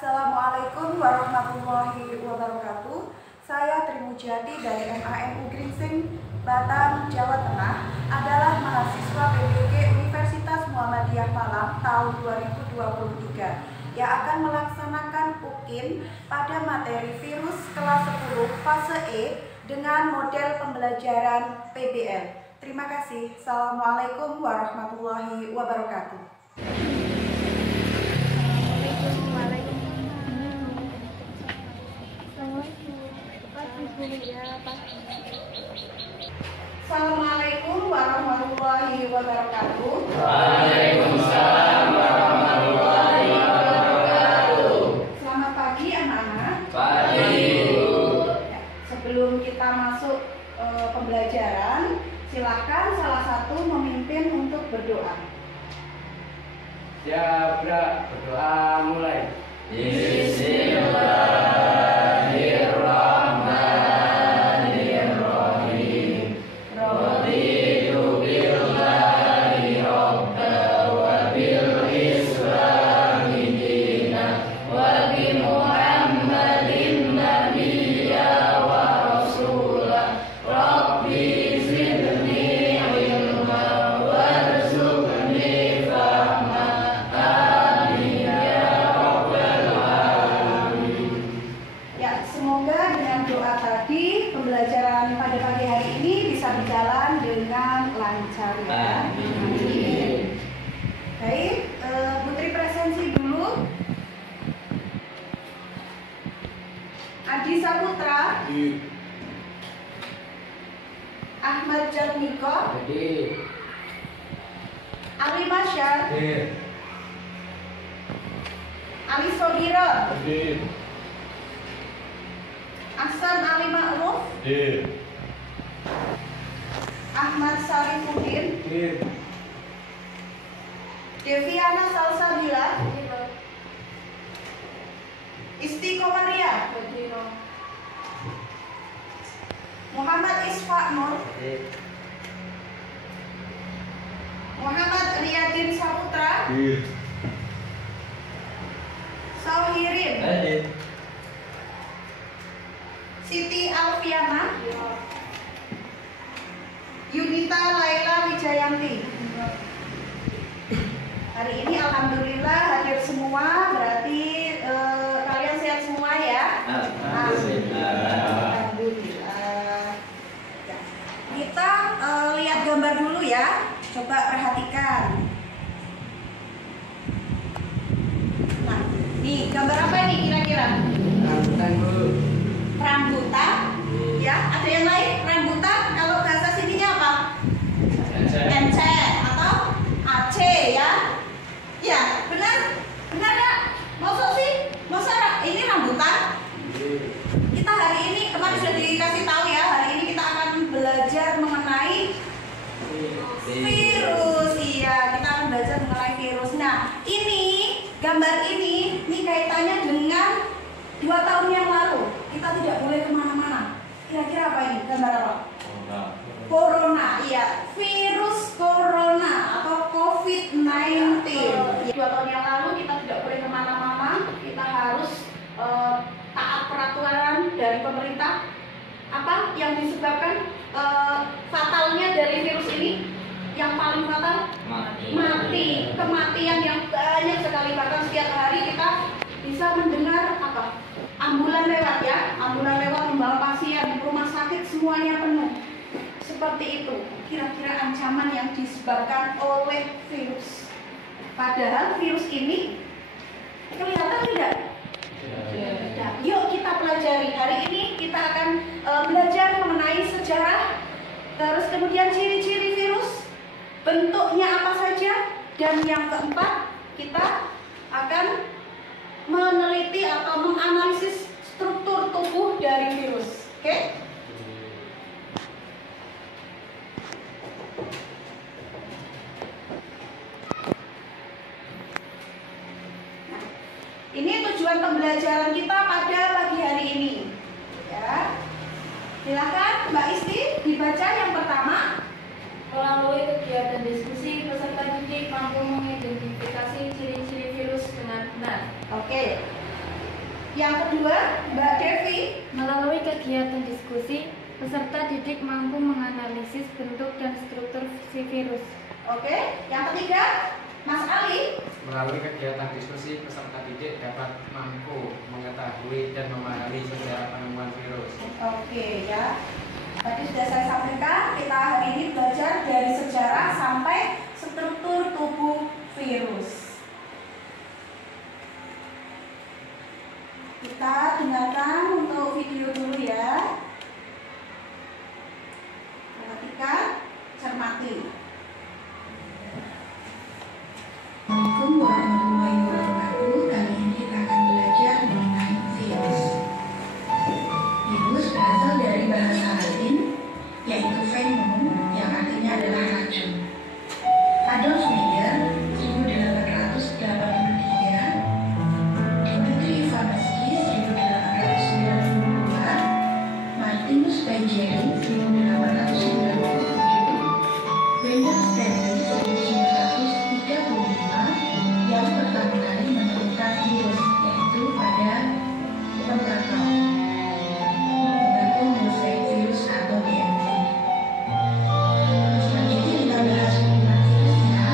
Assalamualaikum warahmatullahi wabarakatuh. Saya Trimujati dari MANU Gringsing, Batang, Jawa Tengah, adalah mahasiswa PBG Universitas Muhammadiyah Malang tahun 2023 yang akan melaksanakan UKIN pada materi virus kelas 10 fase E dengan model pembelajaran PBL. Terima kasih. Assalamualaikum warahmatullahi wabarakatuh. Assalamualaikum warahmatullahi wabarakatuh. Waalaikumsalam warahmatullahi wabarakatuh. Selamat pagi anak-anak. Pagi. Sebelum kita masuk pembelajaran, silakan salah satu memimpin untuk berdoa. Siap, berdoa mulai. Bismillahirrahmanirrahim. Raditu billahi rabba wa bil islami dinan wa bi Muhammadin nabiyya wa rasulah. Rabbi zidni ilma warzuqni fahma. Amin ya rabbal alamin. Ya, semoga dengan doa tadi pembelajaran pada pagi hari ini bisa berjalan dengan lancar ya. Amin. Baik, Putri presensi dulu. Adi Saputra, Ahmad Jatmiko, Ali Masyar, Ali Sogiro, Ahsan Ali Ma'ruf, Ahmad Sarifuddin, Deviana Salsabila, Istiqomaria, Muhammad Isfaq Nur, Muhammad Riyadin Saputra, Sauhirin, Siti Alfiana, Yunita Laila Wijayanti. Hari ini alhamdulillah hadir semua, berarti kalian sehat semua ya. Alhamdulillah. Ya. Kita lihat gambar dulu ya. Coba perhatikan. Nah, nih gambar apa ini kira-kira? Rambutan. Ya, ada yang lain? Rambutan. Kalau bahasa sininya apa? Enceng atau Aceh ya? Ya, benar? Benar ya? Maksud sih? Masa ini rambutan? Kita hari ini, kemarin sudah dikasih tahu ya, hari ini kita akan belajar mengenai virus. Iya, kita akan belajar mengenai virus. Nah, ini, gambar ini kaitannya dengan 2 tahun yang lalu. Kita tidak boleh kemana-mana. Kira-kira apa ini? Gambar apa? Corona, iya, virus corona atau COVID-19. 2 tahun yang lalu kita tidak boleh kemana-mana, kita harus taat peraturan dari pemerintah. Apa yang disebabkan fatalnya dari virus ini? Yang paling fatal? Mati. Kematian yang banyak sekali, bahkan setiap hari kita bisa mendengar apa? Ambulan lewat ya, ambulan lewat membawa pasien, rumah sakit semuanya penuh. Seperti itu, kira-kira ancaman yang disebabkan oleh virus. Padahal virus ini kelihatan tidak? Tidak. Yuk kita pelajari. Hari ini kita akan belajar mengenai sejarah, terus kemudian ciri-ciri virus, bentuknya apa saja, dan yang keempat kita akan meneliti atau menganalisis struktur tubuh dari virus. Oke? Ini tujuan pembelajaran kita pada pagi hari ini. Ya. Silakan Mbak Isti dibaca yang pertama. Melalui kegiatan diskusi, peserta didik mampu mengidentifikasi ciri-ciri virus dengan benar. Oke. Yang kedua, Mbak Devi. Melalui kegiatan diskusi, peserta didik mampu menganalisis bentuk dan struktur si virus. Oke. Yang ketiga, Mas Ali. Melalui kegiatan diskusi, peserta didik dapat mampu mengetahui dan memahami sejarah penemuan virus. Oke ya. Tadi sudah saya sampaikan, kita hari ini belajar dari sejarah sampai struktur tubuh virus. Kita dengarkan untuk video dulu ya. Perhatikan, cermati. Assalamualaikum warahmatullahi wabarakatuh. Kali ini kita akan belajar mengenai virus. Virus berasal dari bahasa Latin, yaitu venom, yang artinya adalah racun. Adolf Meyer, 1883, Dmitri Ivanovsky, 1892, Martinus Bergeri, 1897, Wendell Stanley, 1935, yang pertama kali menemukan virus, yaitu pada Lembaga virus atau DMV. Selanjutnya kita bahas tentang virusnya.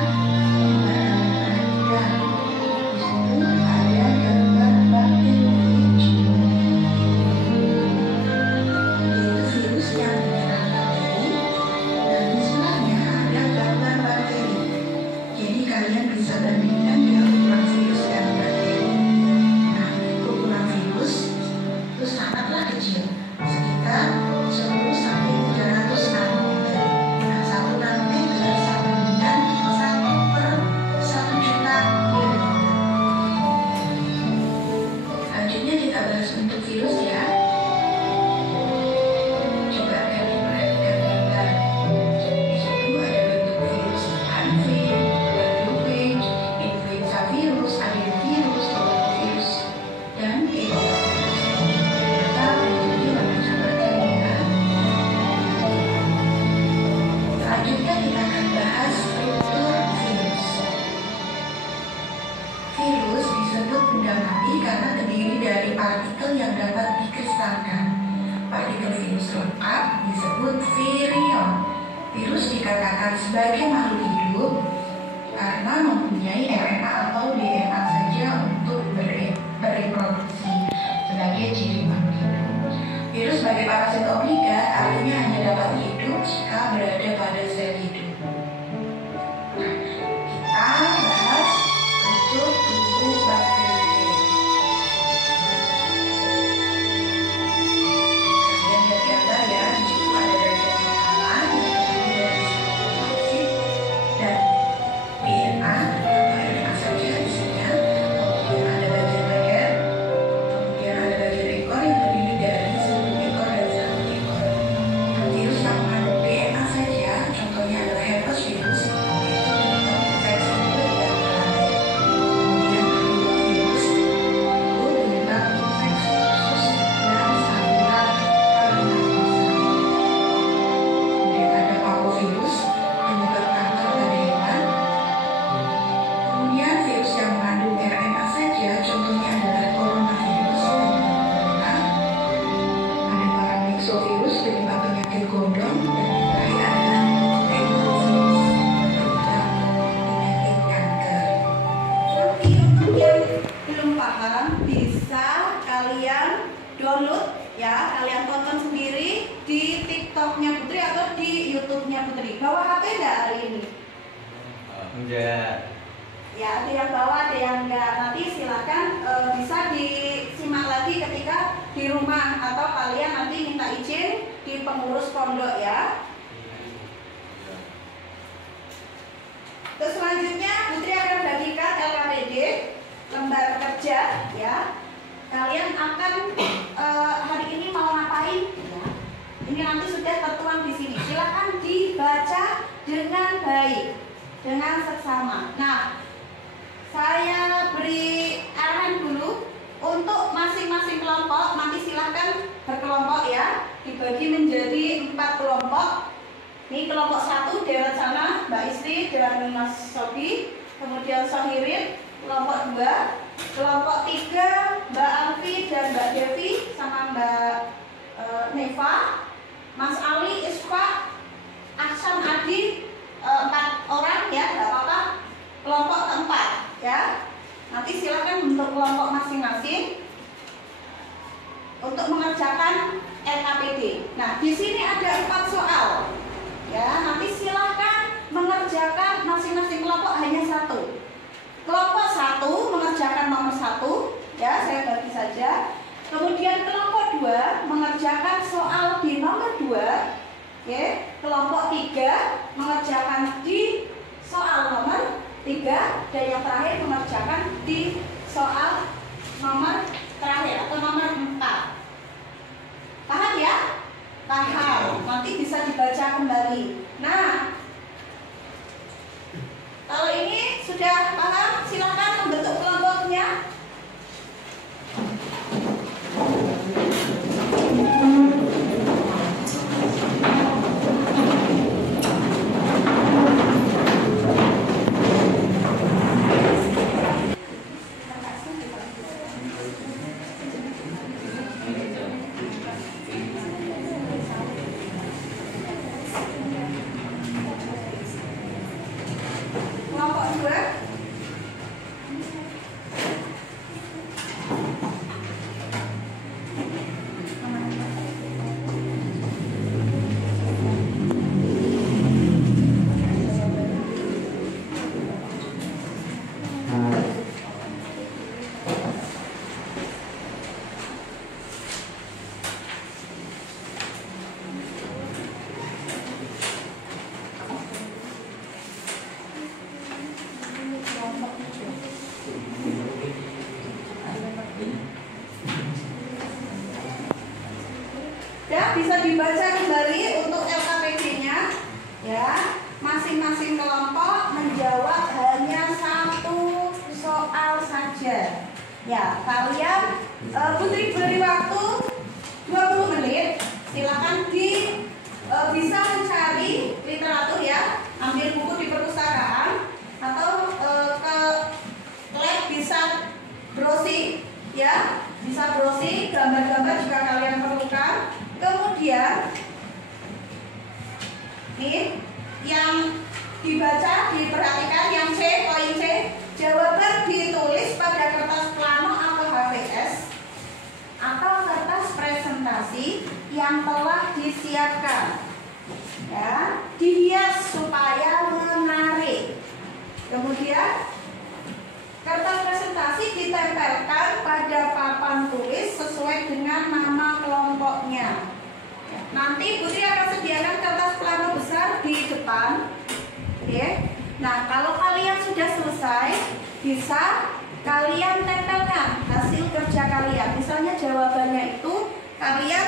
Kita perhatikan di situ ada gambar bakteriofage, yaitu virus yang menyerang bakteri, dan di sebelahnya ada gambar bakteri. Jadi kalian bisa bandingkan ya ukuran virus dan bakteri. Nah, ukuran virus itu sangatlah kecil, sekitar 10 sampai 300 nanometer. Nah, 1 nanometer sama dengan 1/1.000.000 milimeter. Selanjutnya kita bahas bentuk virus ya. Coba kalian perhatikan gambar. Di situ ada bentuk virus HIV, bakteriophage, influenza virus, adenovirus, rotavirus, dan enterovirus. Ternyata bentuknya macam-macam ya. Selanjutnya kita akan bahas struktur virus. Virus disebut benda mati karena terdiri dari partikel yang dapat dikristalkan. Partikel virus lengkap disebut virion. Virus dikatakan sebagai makhluk hidup karena mempunyai RNA atau DNA saja untuk bereproduksi sebagai ciri makhluk hidup. Virus sebagai parasit obligat artinya hanya dapat hidup jika berada pada sel hidup. Nah, kita bahas struktur tubuh bakteri. Kalian lihat gambar ya, di situ ada bagian kepala yang terdiri dari sitoplasim dan DNA atau RNA saja isinya. Kemudian ada bagian leher, kemudian ada bagian ekor yang terdiri dari 1 ekor dan 1 ekor. Nah, virus yang mengandung DNA saja, contohnya adalah herpes virus, yaitu penyebab infeksi kulit dan kulit. Kemudian virus itu penyebab infeksi usus dan saluran pernafasan. Kemudian ada parvovirus, penyebab kanker pada hewan. Kemudian virus yang mengandung RNA saja, contohnya adalah coronavirus, penyebab corona. Ada paramyxovirus, penyebab penyakit gondong, dan yang terakhir adalah enterovirus, penyebab penyakit kanker. Nanti untuk yang belum paham bisa kalian download ya, kalian tonton sendiri di TikToknya Putri atau di YouTube-nya Putri. Bawa HP nggak hari ini? Enggak. Ya, ada yang bawa, ada yang enggak. Nanti silakan bisa disimak lagi ketika di rumah atau kalian nanti minta izin di pengurus pondok ya. Terus selanjutnya Putri akan bagikan LKPD lembar kerja ya. Kalian akan hari ini mau ngapain? Ya. Ini nanti sudah tertuang di sini. Silakan dibaca dengan baik, dengan seksama. Nah, saya beri arahan dulu untuk masing-masing kelompok. Nanti silahkan berkelompok ya, dibagi menjadi 4 kelompok. Ini kelompok 1 deret sana Mbak Istri dan Mas Sobi, kemudian Sohirin. Kelompok 2 Kelompok 3 Mbak Alfi dan Mbak Devi sama Mbak Neva, Mas Ali, Isfa, Aksan, Adi, 4 orang ya, nggak apa-apa. Kelompok 4 ya. Nanti silakan untuk kelompok masing-masing untuk mengerjakan LKPD. Nah, di sini ada 4 soal. Ya, nanti silakan mengerjakan masing-masing kelompok hanya 1. Kelompok 1 mengerjakan nomor 1, ya, saya bagi saja. Kemudian kelompok 2 mengerjakan soal di nomor 2, ya. Kelompok 3 mengerjakan di soal nomor 3, dan yang terakhir mengerjakan di soal nomor terakhir atau nomor 4. Paham ya? Paham. Nanti bisa dibaca kembali. Nah, kalau ini sudah paham, silakan membentuk kelompoknya. Kelompok 2. Dan bisa dibaca kembali untuk LKPD-nya ya. Masing-masing kelompok menjawab hanya 1 soal saja. Ya, kalian Putri beri waktu 20 menit. Silakan bisa mencari literatur ya. Ambil buku di perpustakaan atau ke lab bisa browsing ya. Bisa browsing gambar-gambar jika kalian perlukan. Kemudian nih yang dibaca, diperhatikan yang C, poin C, jawaban ditulis pada kertas plano atau HVS atau kertas presentasi yang telah disiapkan ya, dihias supaya menarik. Kemudian kertas presentasi ditempelkan pada papan tulis sesuai dengan nama kelompoknya. Nanti Putri akan sediakan kertas plano besar di depan. Oke. Nah, kalau kalian sudah selesai, bisa kalian tempelkan hasil kerja kalian. Misalnya jawabannya itu, kalian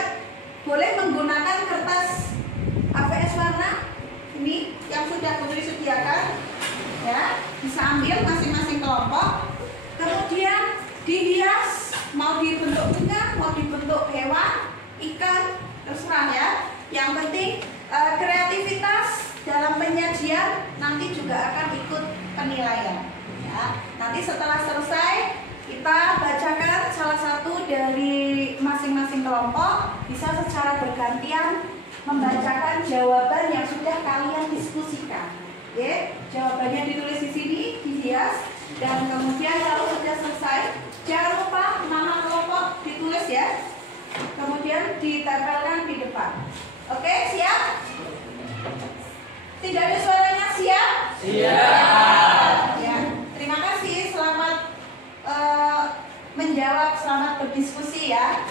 boleh menggunakan kertas HVS warna ini yang sudah Putri sediakan. Ya, bisa ambil masing-masing kelompok. Kemudian dihias, mau dibentuk bunga, mau dibentuk hewan, ikan, terserah ya. Yang penting kreativitas dalam penyajian nanti juga akan ikut penilaian. Ya, nanti setelah selesai kita bacakan salah satu dari masing-masing kelompok, bisa secara bergantian membacakan jawaban yang sudah kalian diskusikan. Oke, jawabannya ditulis di sini, dihias, dan kemudian kalau sudah selesai, jangan lupa nama kelompok ditulis ya. Kemudian ditempelkan di depan. Oke, siap? Tidak ada suaranya, siap? Siap. Ya, terima kasih. Selamat menjawab, selamat berdiskusi ya.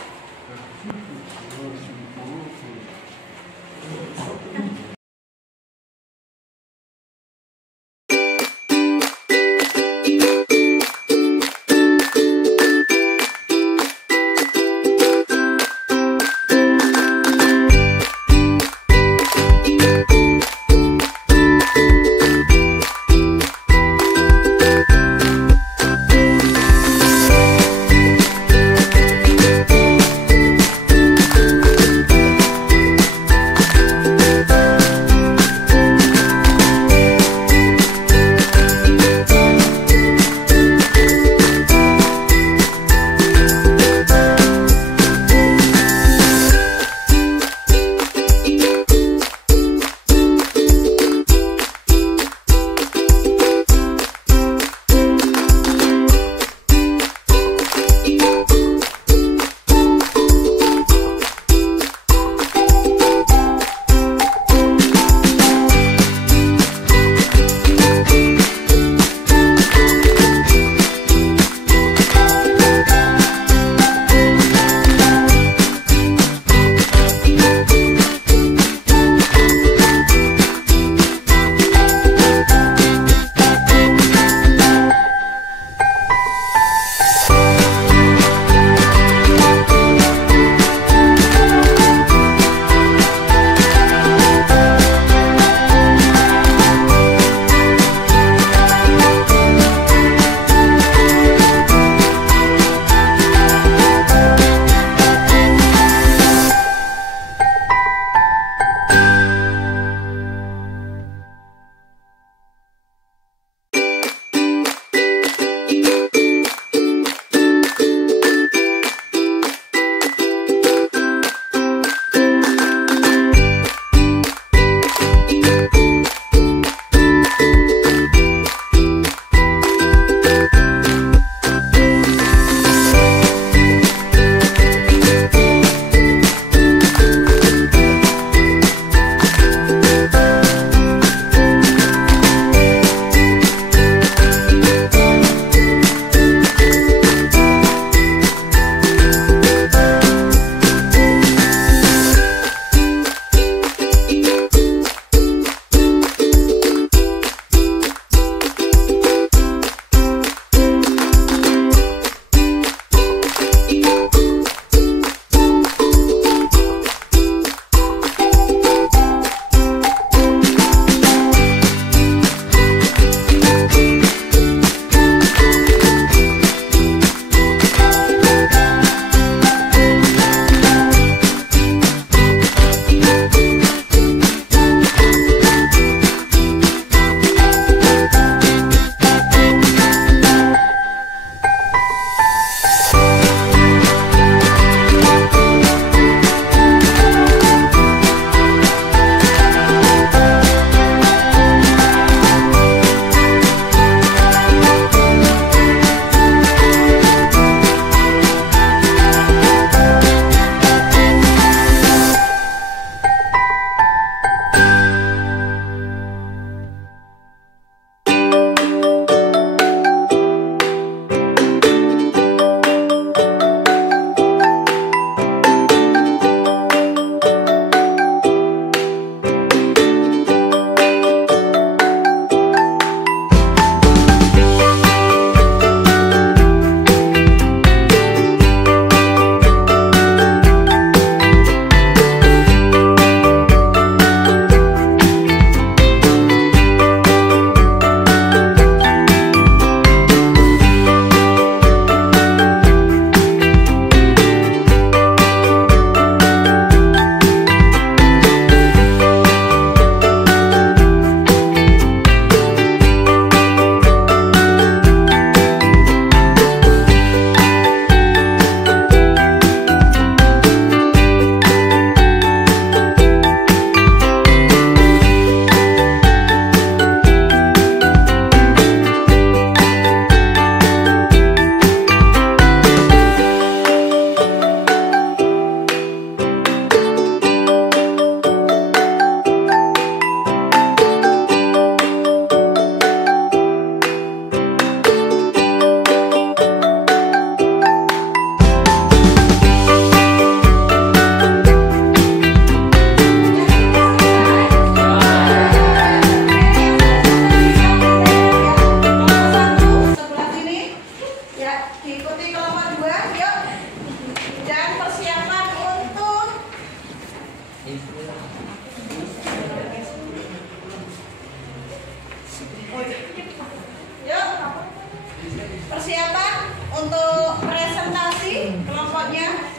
persiapan untuk presentasi kelompoknya.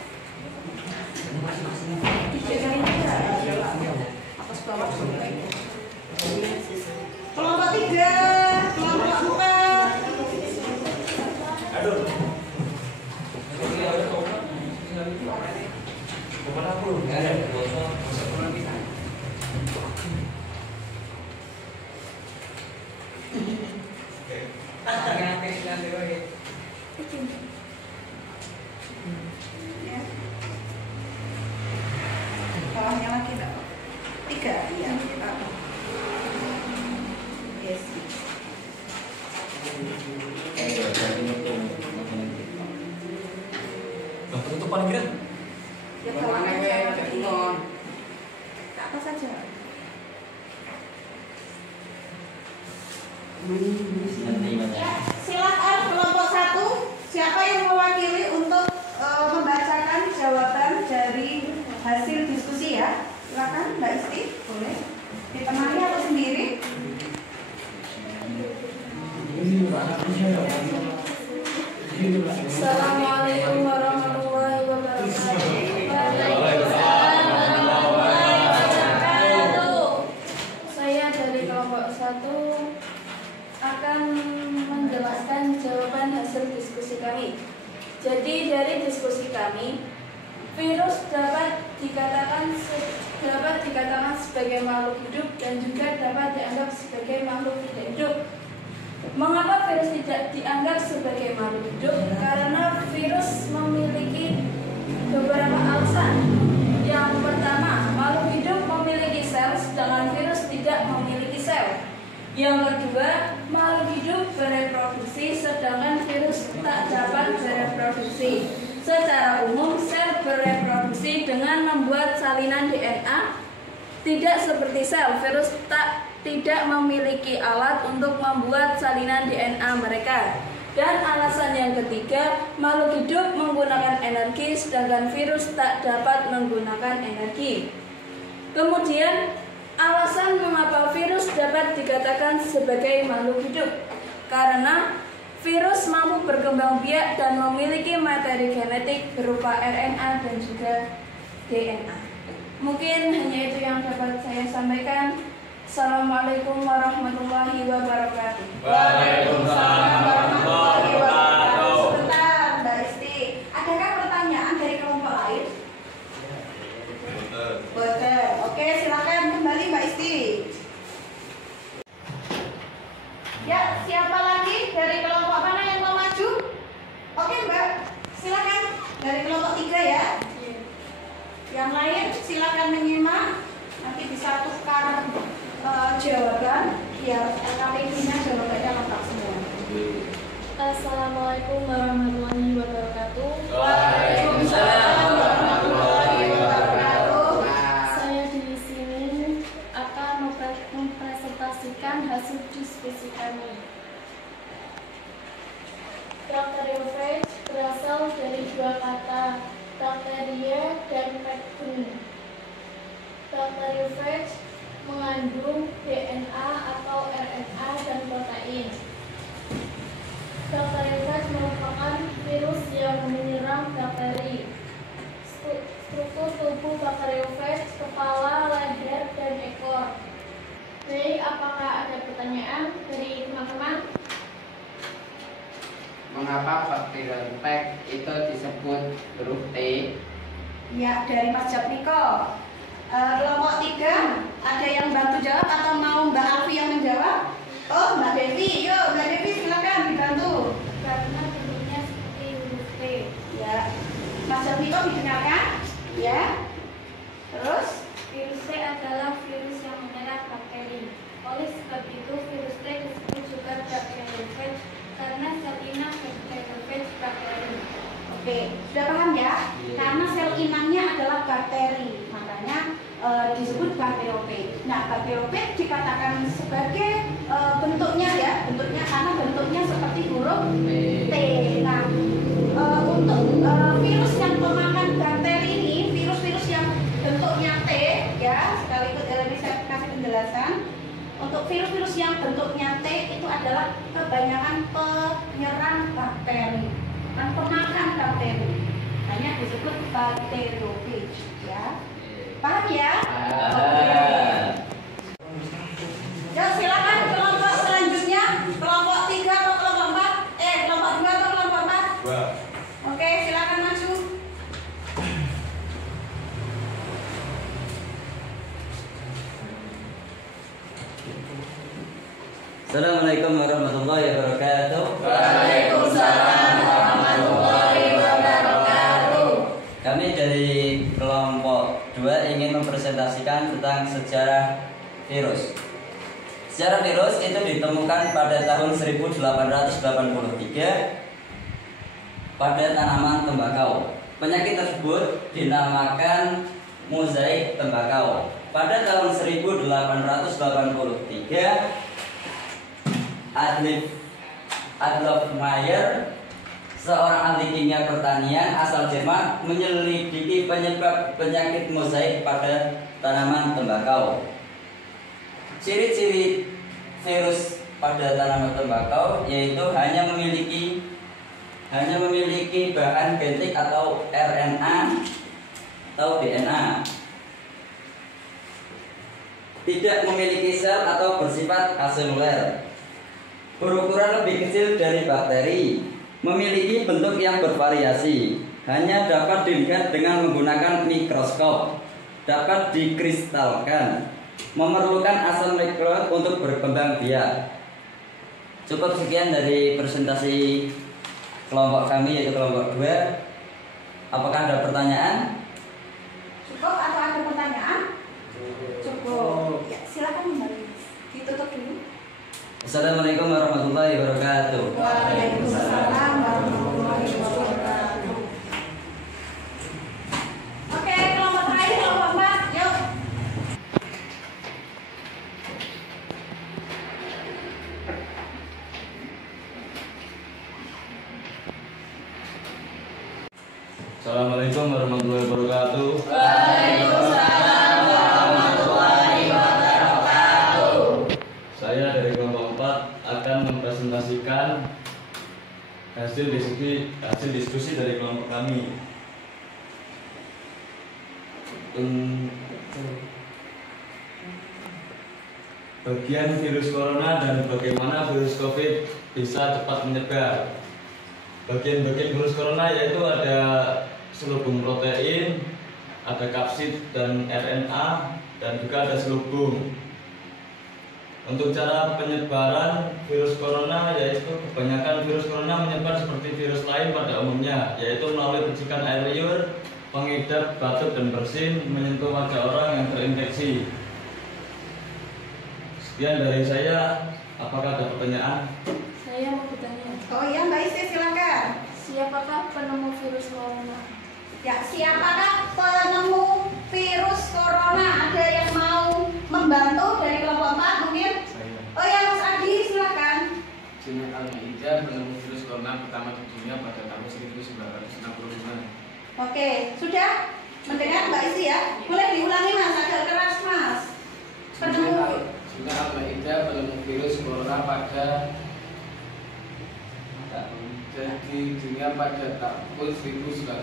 Atas bawah. Kelompok 3, kelompok 4. Ya. Bawahnya lagi enggak? 3, iya. Yes. Penutupan kira? Ya bawahnya ke atas saja. Ya, silakan kelompok 1. Siapa yang mewakili untuk membacakan jawaban dari hasil diskusi ya? Silakan Mbak Isti, boleh ditemani atau sendiri? Assalamualaikum warahmatullahi wabarakatuh. Saya dari kelompok 1 akan menjelaskan jawaban hasil diskusi kami. Jadi dari diskusi kami, virus dapat dikatakan sebagai makhluk hidup dan juga dapat dianggap sebagai makhluk tidak hidup. Mengapa virus tidak dianggap sebagai makhluk hidup? Karena virus memiliki beberapa alasan. Yang pertama, makhluk hidup memiliki sel, sedangkan virus tidak memiliki sel. Yang kedua, makhluk hidup bereproduksi, sedangkan virus tak dapat bereproduksi. Secara umum, sel bereproduksi dengan membuat salinan DNA. Tidak seperti sel, virus tidak memiliki alat untuk membuat salinan DNA mereka. Dan alasan yang ketiga, makhluk hidup menggunakan energi, sedangkan virus tak dapat menggunakan energi. Kemudian, alasan mengapa virus dapat dikatakan sebagai makhluk hidup, karena virus mampu berkembang biak dan memiliki materi genetik berupa RNA dan juga DNA. Mungkin hanya itu yang dapat saya sampaikan. Assalamualaikum warahmatullahi wabarakatuh. Waalaikumsalam warahmatullahi wabarakatuh. Sebentar, Mbak Isti. Adakah pertanyaan dari kelompok lain? Betul. Oke, silakan kembali Mbak Isti. Ya, siapa lagi dari kelompok mana yang mau maju? Oke, Mbak. Silakan dari kelompok 3 ya. Yang lain silakan menyimak. Nanti bisa tukar jawaban biar kali ini jawabannya lengkap semua. Assalamualaikum warahmatullahi wabarakatuh. Waalaikumsalam warahmatullahi wabarakatuh. Saya di sini akan mempresentasikan hasil diskusi kami. Bakteriophage berasal dari dua kata, bakteria dan phagum. Bakteriophage mengandung DNA atau RNA dan protein. Bakteriophage merupakan virus yang menyerang bakteri. Struktur tubuh bakteriophage, kepala, leher, dan ekor. Baik, apakah ada pertanyaan dari teman-teman? Mengapa bakteriophage itu disebut huruf T? Ya, dari Mas Jatmiko. Kelompok 3, ada yang bantu jawab atau mau Mbak Alfi yang menjawab? Oh, Mbak Devi, yuk Mbak Devi silakan dibantu. Karena bentuknya seperti huruf T. Ya, Mas Jatmiko didengarkan? Ya. Terus? Virus T adalah virus yang menyerang bakteri. Oleh sebab itu, virus T disebut juga bakteriophage karena sel inang bakteriophage bakteri. Oke, sudah paham ya? Karena sel inangnya adalah bakteri, makanya disebut bakteriophage. Nah, bakteriophage dikatakan sebagai bentuknya ya, karena bentuknya seperti huruf T. Nah, untuk virus yang pemakan bakteri ini, virus-virus yang bentuknya T, ya, sekaligus ini saya kasih penjelasan. Untuk virus-virus yang bentuknya T itu adalah kebanyakan penyerang bakteri. bakteri, bukan pemakan bakteri. Hanya disebut bakteriofage, ya. Paham ya? Oke. Ya, silakan kelompok selanjutnya, kelompok 3 atau kelompok 4? Kelompok 2 atau kelompok 4? 2. Oke, silakan maju. Assalamualaikum warahmatullahi wabarakatuh. Waalaikumsalam warahmatullahi wabarakatuh. Kami dari kelompok 2 ingin mempresentasikan tentang sejarah virus. Sejarah virus itu ditemukan pada tahun 1883 pada tanaman tembakau. Penyakit tersebut dinamakan mozaik tembakau. Pada tahun 1883 Adolf Meyer, seorang ahli kimia pertanian asal Jerman, menyelidiki penyebab penyakit mozaik pada tanaman tembakau. Ciri-ciri virus pada tanaman tembakau yaitu hanya memiliki bahan genetik atau RNA atau DNA. Tidak memiliki sel atau bersifat aseluler. Berukuran lebih kecil dari bakteri, memiliki bentuk yang bervariasi, hanya dapat dilihat dengan menggunakan mikroskop, dapat dikristalkan, memerlukan asam nukleat untuk berkembang biak. Cukup sekian dari presentasi kelompok kami, yaitu kelompok 2. Apakah ada pertanyaan? Cukup atau ada pertanyaan? Cukup. Ya, silakan kembali. Ditutup dulu. Assalamualaikum warahmatullahi wabarakatuh. Waalaikumsalam warahmatullahi wabarakatuh. Oke, kelompok terakhir, kelompok 4, yuk. Assalamualaikum warahmatullahi wabarakatuh. Waalaikumsalam warahmatullahi wabarakatuh. Saya dari kelompok 4 akan mempresentasikan hasil diskusi dari kelompok kami. Bagian virus corona dan bagaimana virus COVID bisa cepat menyebar. Bagian-bagian virus corona yaitu ada selubung protein, ada kapsid dan RNA, dan juga ada selubung. Untuk cara penyebaran virus corona yaitu kebanyakan virus corona menyebar seperti virus lain pada umumnya, yaitu melalui percikan air liur, pengidap, batuk dan bersin menyentuh wajah orang yang terinfeksi. Sekian dari saya. Apakah ada pertanyaan? Saya mau bertanya, Oh iya, Mbak Isi, silakan. siapakah penemu virus corona? Ya, siapakah penemu virus corona? Ada yang mau membantu dari kelompok 4 mungkin? Saya Oh ya, Mas Adi, silakan. Jimmy Al-Maida penemu virus corona pertama di dunia pada tahun 1965. Oke, sudah mendengar Mbak Isi ya? Boleh diulangi Mas, agak keras Mas. Penemu Jimmy Al-Maida penemu virus corona pada di dunia pada tahun 1965.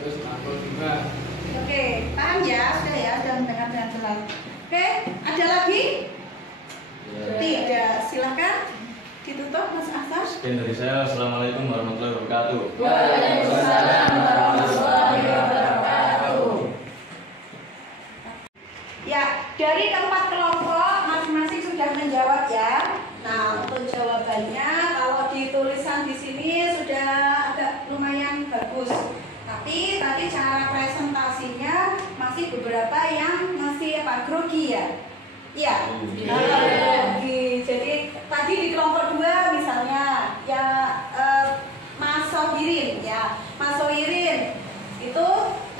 Oke, paham ya? Sudah ya, sudah mendengar dengan jelas. Oke, ada lagi? Tidak, silakan ditutup Mas Ahsan. Sekian dari saya. Assalamualaikum warahmatullahi wabarakatuh. Waalaikumsalam warahmatullahi wabarakatuh. Ya, dari keempat kelompok masing-masing sudah menjawab ya. Nah, untuk jawabannya kalau di tulisan di sini sudah agak lumayan bagus. Tapi tadi cara presentasinya masih beberapa yang masih grogi ya. Iya. Grogi. Jadi tadi di kelompok 2 misalnya ya Mas Sohirin ya. Mas Sohirin itu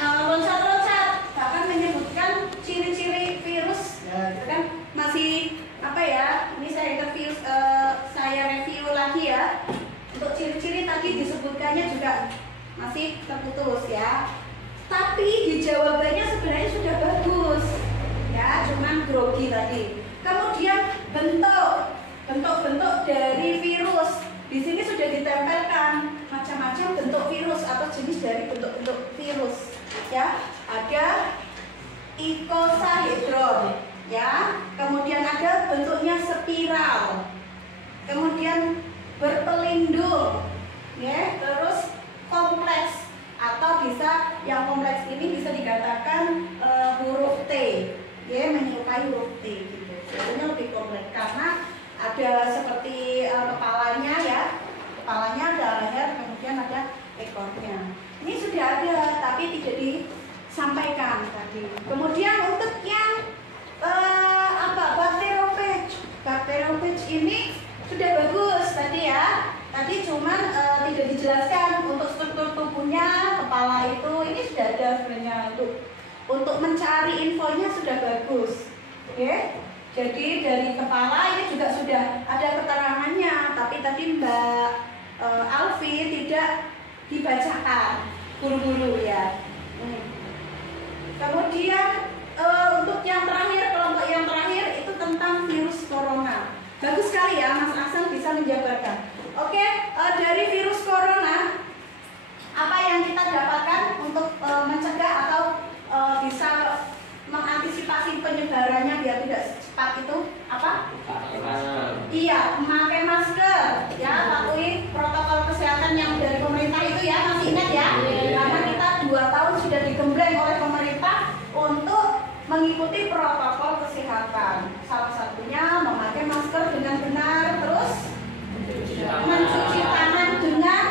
loncat-loncat bahkan menyebutkan ciri-ciri virus. Ya, gitu kan masih apa ya? Ini saya review lagi ya. Untuk ciri-ciri tadi disebutkannya juga masih terputus ya. Tapi di jawabannya sebenarnya sudah bagus. Ya, cuman grogi tadi. Kemudian bentuk dari virus di sini sudah ditempelkan macam-macam yang kompleks ini bisa dikatakan huruf T, ya, menyerupai huruf T gitu. Biasanya lebih kompleks karena ada seperti kepalanya ya, kepalanya ada leher, kemudian ada ekornya. Ini sudah ada tapi tidak disampaikan tadi. Kemudian untuk yang bacteriophage ini sudah bagus tadi ya. Tadi cuman tidak dijelaskan untuk struktur tubuhnya, kepala itu ini sudah ada sebenarnya untuk mencari infonya sudah bagus. Oke. Jadi dari kepala ini juga sudah ada keterangannya, tapi tadi Mbak Alfi tidak dibacakan buru-buru ya. Kemudian untuk yang terakhir, kelompok yang terakhir itu tentang virus corona. Bagus sekali ya, Mas Aksan bisa menjabarkan. Oke, dari virus corona, apa yang kita dapatkan untuk mencegah atau bisa mengantisipasi penyebarannya biar tidak cepat itu apa? Iya, memakai masker, ya, patuhi protokol kesehatan yang dari pemerintah itu ya, masih ingat ya? Karena kita 2 tahun sudah digembleng oleh pemerintah untuk mengikuti protokol kesehatan. Salah satunya memakai masker dengan benar, terus mencuci tangan dengan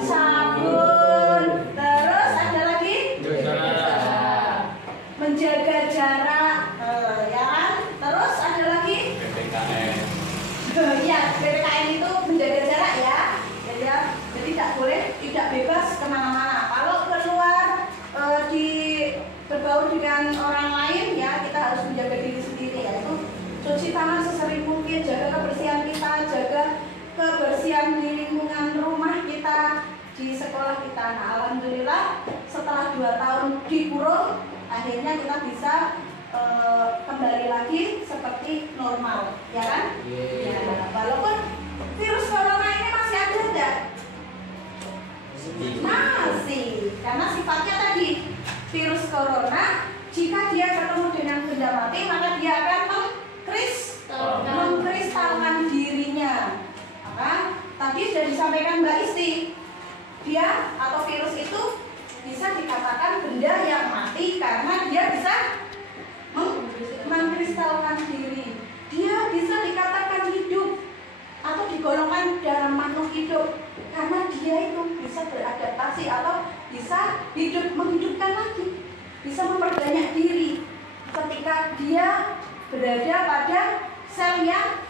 sabun, terus ada lagi menjaga jarak, ya kan? Terus ada lagi ya, PPKM itu menjaga jarak ya, jadi tidak boleh, tidak bebas kemana-mana. Kalau keluar berbaur dengan orang lain ya, kita harus menjaga diri sendiri, yaitu cuci tangan sesering mungkin, jaga kebersihan kita, jaga kebersihan di lingkungan rumah kita, di sekolah kita. Nah, alhamdulillah setelah 2 tahun dikurung, akhirnya kita bisa kembali lagi seperti normal, ya kan? Ya, walaupun virus corona ini masih ada enggak? Masih, karena sifatnya tadi virus corona, jika dia ketemu dengan benda mati, maka dia akan mengkristalkan dirinya. Maka tadi sudah disampaikan Mbak Isti, dia atau virus itu bisa dikatakan benda yang mati karena dia bisa mengkristalkan diri. Dia bisa dikatakan hidup atau digolongkan dalam makhluk hidup karena dia itu bisa beradaptasi atau bisa menghidupkan lagi, bisa memperbanyak diri ketika dia berada pada sel yang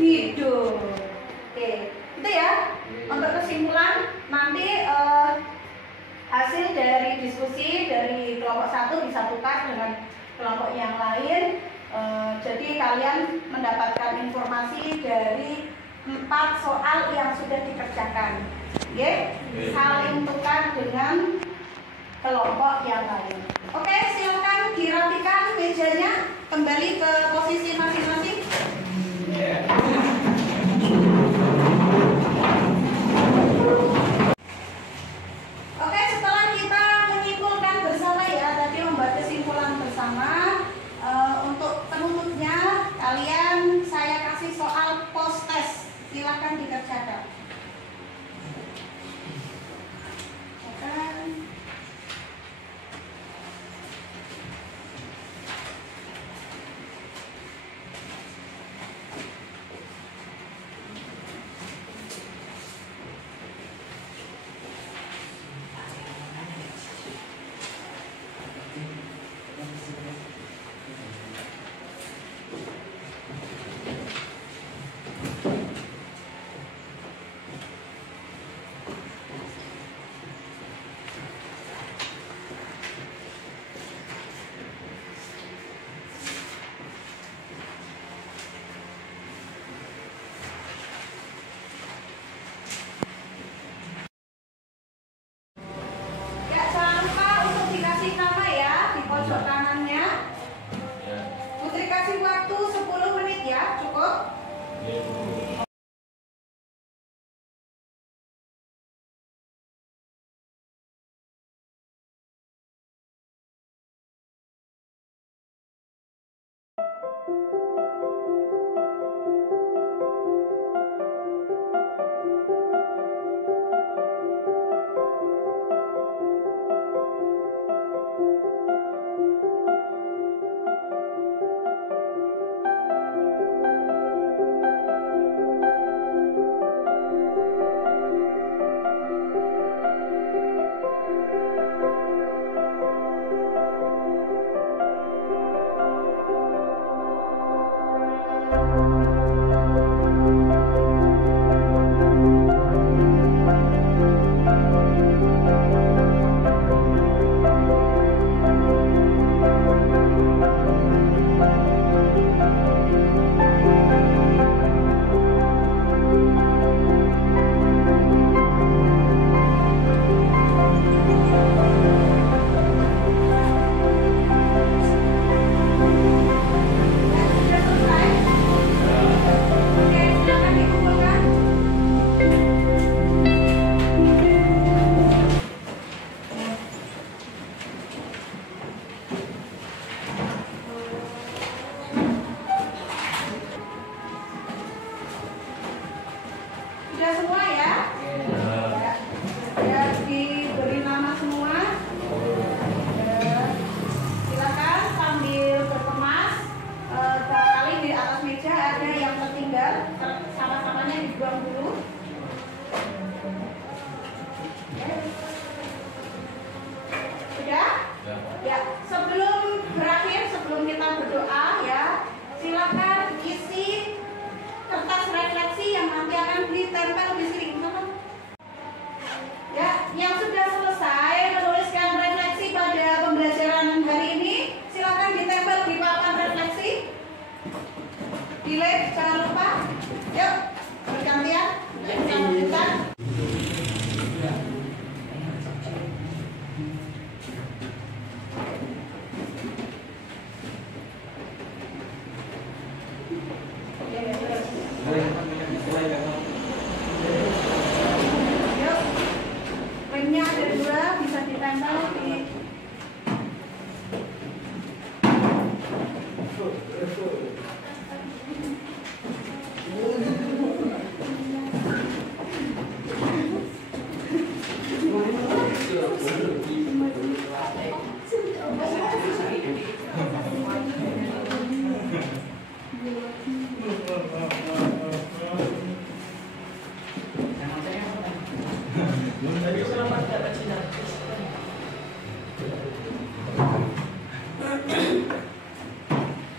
hidup. Oke, itu ya. Untuk kesimpulan nanti hasil dari diskusi dari kelompok 1 disatukan dengan kelompok yang lain. Jadi kalian mendapatkan informasi dari 4 soal yang sudah dikerjakan. Oke, saling tukar dengan kelompok yang lain. Oke, silakan dirapikan mejanya, kembali ke posisi masing-masing. Oke, setelah kita menyimpulkan bersama ya, tadi membuat kesimpulan bersama, untuk penutupnya kalian saya kasih soal post test, silakan dikerjakan.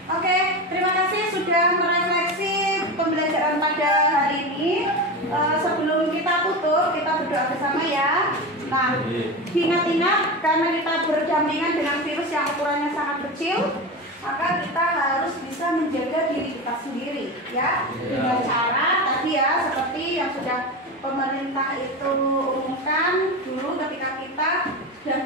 Oke, terima kasih sudah merefleksi pembelajaran pada hari ini. Sebelum kita tutup, kita berdoa bersama ya. Nah, ingat-ingat karena kita berdampingan dengan virus yang ukurannya sangat kecil, maka kita harus bisa menjaga diri kita sendiri ya. Dengan cara tadi ya, seperti yang sudah pemerintah itu umumkan dulu ketika kita sudah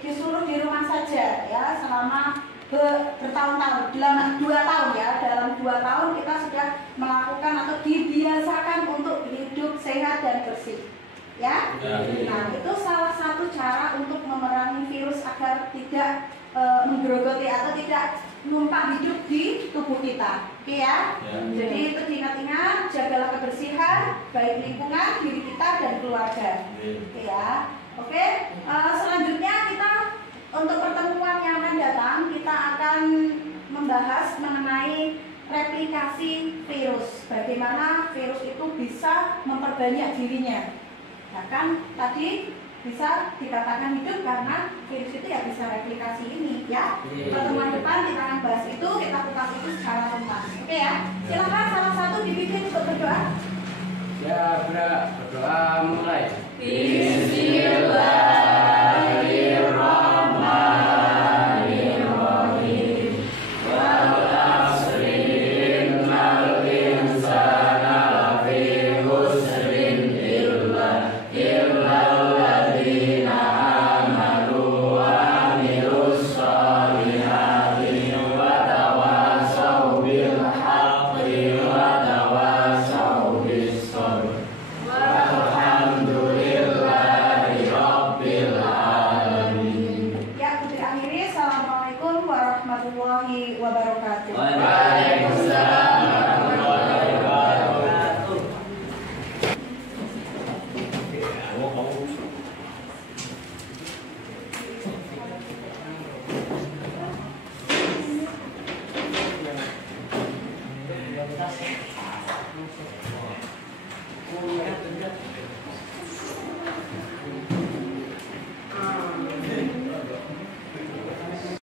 disuruh di rumah saja ya selama bertahun-tahun, 2 tahun ya. Dalam 2 tahun kita sudah melakukan atau dibiasakan untuk hidup sehat dan bersih ya. Nah, itu salah satu cara untuk memerangi virus agar tidak menggerogoti atau tidak numpang hidup di tubuh kita. Oke ya. Jadi itu diingat-ingat, jagalah kebersihan baik lingkungan, diri kita dan keluarga. Oke ya. Oke, selanjutnya kita untuk pertemuan yang akan datang kita akan membahas mengenai replikasi virus. Bagaimana virus itu bisa memperbanyak dirinya. Bahkan tadi bisa dikatakan hidup karena virus itu ya bisa replikasi ini ya. Pertemuan depan kita akan bahas itu, kita kupas itu secara tuntas. Oke ya. Silakan salah satu dipimpin untuk berdoa. Ya, berdoa mulai.